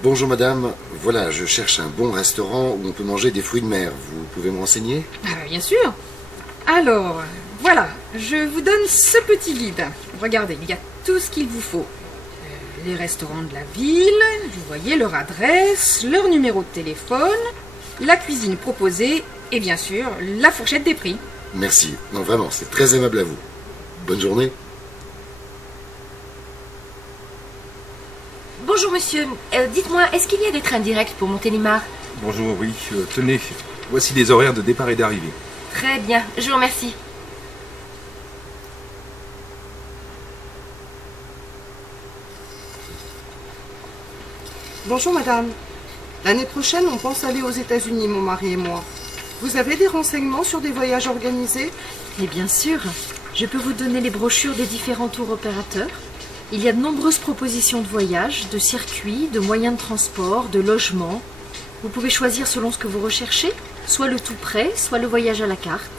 Bonjour madame, voilà, je cherche un bon restaurant où on peut manger des fruits de mer. Vous pouvez me renseigner? Bien sûr. Alors, voilà, je vous donne ce petit guide. Regardez, il y a tout ce qu'il vous faut. Les restaurants de la ville, vous voyez leur adresse, leur numéro de téléphone, la cuisine proposée et bien sûr la fourchette des prix. Merci, non vraiment, c'est très aimable à vous. Bonne journée. Bonjour monsieur, dites-moi, est-ce qu'il y a des trains directs pour Montélimar? Bonjour, oui. Tenez, voici les horaires de départ et d'arrivée. Très bien, je vous remercie. Bonjour madame. L'année prochaine, on pense aller aux États-Unis, mon mari et moi. Vous avez des renseignements sur des voyages organisés? Mais bien sûr, je peux vous donner les brochures des différents tours opérateurs. Il y a de nombreuses propositions de voyages, de circuits, de moyens de transport, de logements. Vous pouvez choisir selon ce que vous recherchez, soit le tout prêt, soit le voyage à la carte.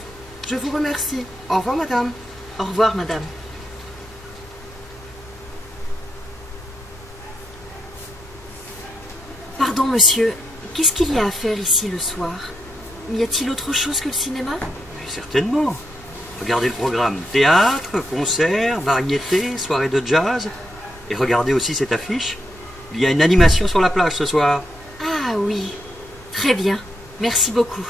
Je vous remercie. Au revoir madame. Au revoir madame. Pardon monsieur, qu'est-ce qu'il y a à faire ici le soir? Y a-t-il autre chose que le cinéma? Mais certainement. Regardez le programme. Théâtre, concerts, variétés, soirée de jazz. Et regardez aussi cette affiche. Il y a une animation sur la plage ce soir. Ah oui, très bien. Merci beaucoup.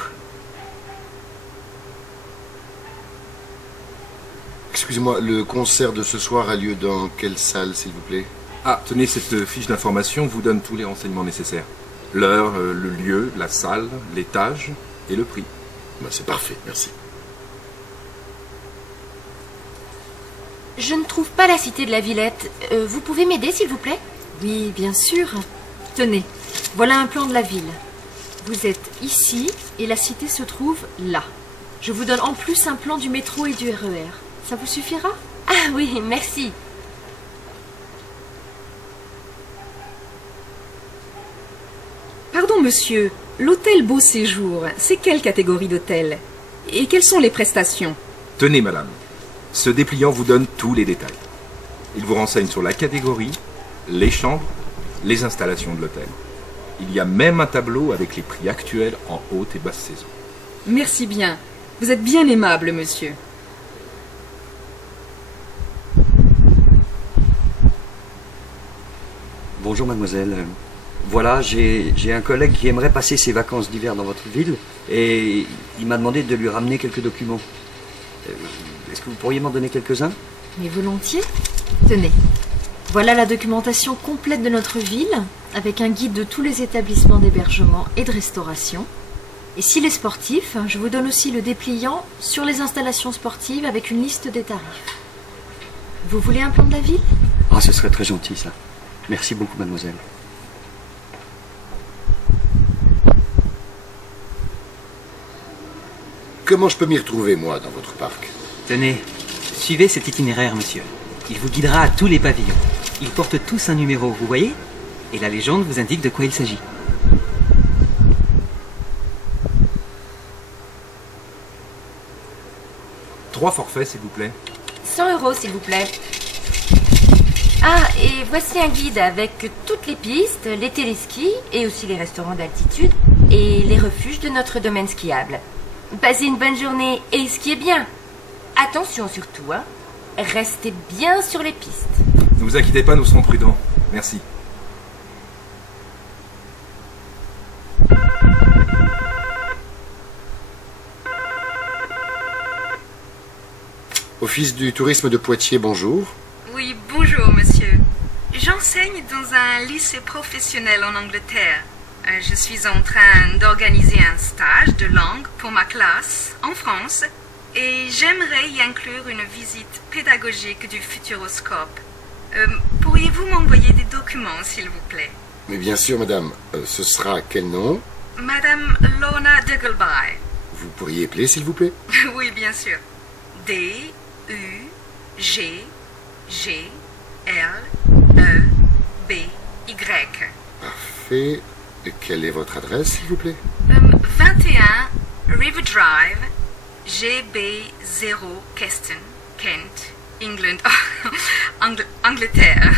Excusez-moi, le concert de ce soir a lieu dans quelle salle, s'il vous plaît? Ah, tenez, cette fiche d'information vous donne tous les renseignements nécessaires. L'heure, le lieu, la salle, l'étage et le prix. C'est parfait, merci. Je ne trouve pas la cité de la Villette. Vous pouvez m'aider, s'il vous plaît? Oui, bien sûr. Tenez, voilà un plan de la ville. Vous êtes ici et la cité se trouve là. Je vous donne en plus un plan du métro et du RER. Ça vous suffira? Ah oui, merci. Pardon monsieur, l'hôtel Beau Séjour, c'est quelle catégorie d'hôtel? Et quelles sont les prestations? Tenez, madame. Ce dépliant vous donne tous les détails. Il vous renseigne sur la catégorie, les chambres, les installations de l'hôtel. Il y a même un tableau avec les prix actuels en haute et basse saison. Merci bien. Vous êtes bien aimable, monsieur. Bonjour mademoiselle. Voilà, j'ai un collègue qui aimerait passer ses vacances d'hiver dans votre ville et il m'a demandé de lui ramener quelques documents. Est-ce que vous pourriez m'en donner quelques-uns? Mais volontiers. Tenez, voilà la documentation complète de notre ville, avec un guide de tous les établissements d'hébergement et de restauration. Et s'il est sportif, je vous donne aussi le dépliant sur les installations sportives avec une liste des tarifs. Vous voulez un plan de la ville? Ah, ce serait très gentil ça. Merci beaucoup mademoiselle. Comment je peux m'y retrouver, moi, dans votre parc? Tenez, suivez cet itinéraire, monsieur. Il vous guidera à tous les pavillons. Ils portent tous un numéro, vous voyez? Et la légende vous indique de quoi il s'agit. Trois forfaits, s'il vous plaît. 100 €, s'il vous plaît. Ah, et voici un guide avec toutes les pistes, les téléskis et aussi les restaurants d'altitude et les refuges de notre domaine skiable. Passez une bonne journée et skiez bien. Attention surtout, hein. Restez bien sur les pistes. Ne vous inquiétez pas, nous serons prudents. Merci. Office du tourisme de Poitiers, bonjour. Oui, bonjour monsieur. J'enseigne dans un lycée professionnel en Angleterre. Je suis en train d'organiser un stage de langue pour ma classe en France et j'aimerais y inclure une visite pédagogique du Futuroscope. Pourriez-vous m'envoyer des documents, s'il vous plaît? Mais bien sûr, madame. Ce sera quel nom? Madame Lorna Diggleby. Vous pourriez épeler, s'il vous plaît? Oui, bien sûr. D-U-G-G-L-E-B-Y. Parfait. Et quelle est votre adresse, s'il vous plaît? 21 River Drive, GB0 Keston, Kent, England, Angleterre.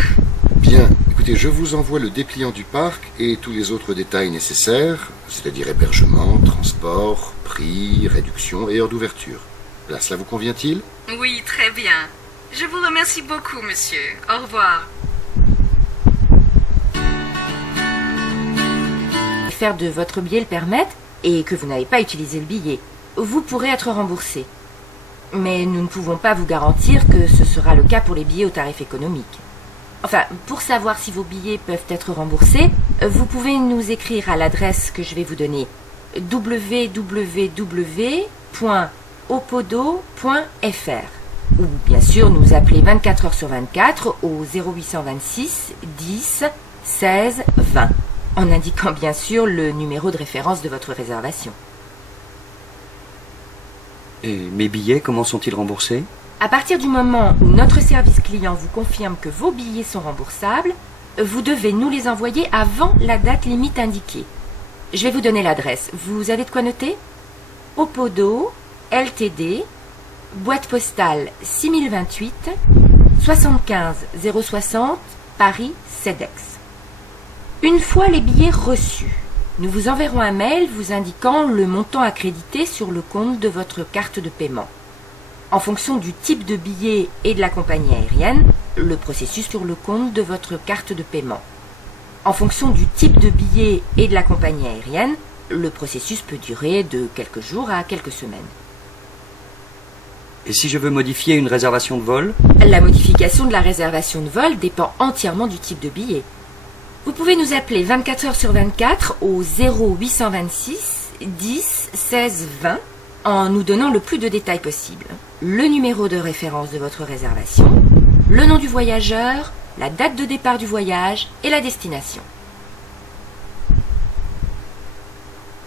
Bien. écoutez, je vous envoie le dépliant du parc et tous les autres détails nécessaires, c'est-à-dire hébergement, transport, prix, réduction et heure d'ouverture. Là, cela vous convient-il? Oui, très bien. Je vous remercie beaucoup, monsieur. Au revoir. Faire de votre billet le permettent et que vous n'avez pas utilisé le billet, vous pourrez être remboursé. Mais nous ne pouvons pas vous garantir que ce sera le cas pour les billets au tarif économique. Enfin, pour savoir si vos billets peuvent être remboursés, vous pouvez nous écrire à l'adresse que je vais vous donner, www.opodo.fr, ou bien sûr nous appeler 24 heures sur 24 au 0826 10 16 20, en indiquant bien sûr le numéro de référence de votre réservation. Et mes billets, comment sont-ils remboursés? À partir du moment où notre service client vous confirme que vos billets sont remboursables, vous devez nous les envoyer avant la date limite indiquée. Je vais vous donner l'adresse. Vous avez de quoi noter? Opodo, Ltd, boîte postale 6028, 75 060, Paris, CEDEX. Une fois les billets reçus, nous vous enverrons un mail vous indiquant le montant accrédité sur le compte de votre carte de paiement. En fonction du type de billet et de la compagnie aérienne, le processus sur le compte de votre carte de paiement. En fonction du type de billet et de la compagnie aérienne, le processus peut durer de quelques jours à quelques semaines. Et si je veux modifier une réservation de vol? La modification de la réservation de vol dépend entièrement du type de billet. Vous pouvez nous appeler 24 heures sur 24 au 0826 10 16 20 en nous donnant le plus de détails possible. Le numéro de référence de votre réservation, le nom du voyageur, la date de départ du voyage et la destination.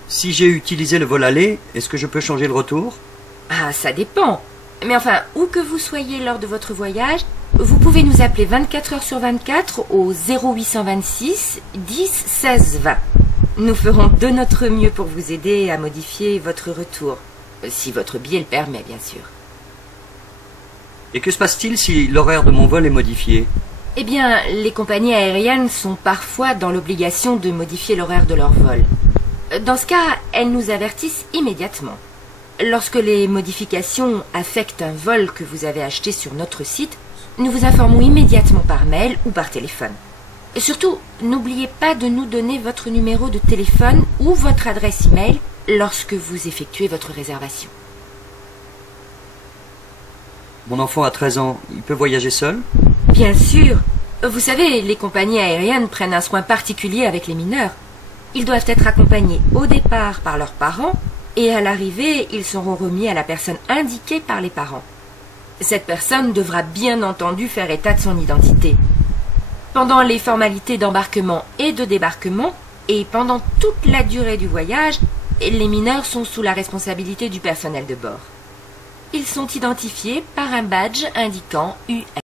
Si j'ai utilisé le vol aller, est-ce que je peux changer le retour? Ah, ça dépend. Mais enfin, où que vous soyez lors de votre voyage, vous pouvez nous appeler 24 heures sur 24 au 0826 10 16 20. Nous ferons de notre mieux pour vous aider à modifier votre retour, si votre billet le permet, bien sûr. Et que se passe-t-il si l'horaire de mon vol est modifié? Eh bien, les compagnies aériennes sont parfois dans l'obligation de modifier l'horaire de leur vol. Dans ce cas, elles nous avertissent immédiatement. Lorsque les modifications affectent un vol que vous avez acheté sur notre site, nous vous informons immédiatement par mail ou par téléphone. Et surtout, n'oubliez pas de nous donner votre numéro de téléphone ou votre adresse email lorsque vous effectuez votre réservation. Mon enfant a 13 ans, il peut voyager seul? Bien sûr. Vous savez, les compagnies aériennes prennent un soin particulier avec les mineurs. Ils doivent être accompagnés au départ par leurs parents et à l'arrivée, ils seront remis à la personne indiquée par les parents. Cette personne devra bien entendu faire état de son identité. Pendant les formalités d'embarquement et de débarquement, et pendant toute la durée du voyage, les mineurs sont sous la responsabilité du personnel de bord. Ils sont identifiés par un badge indiquant UN.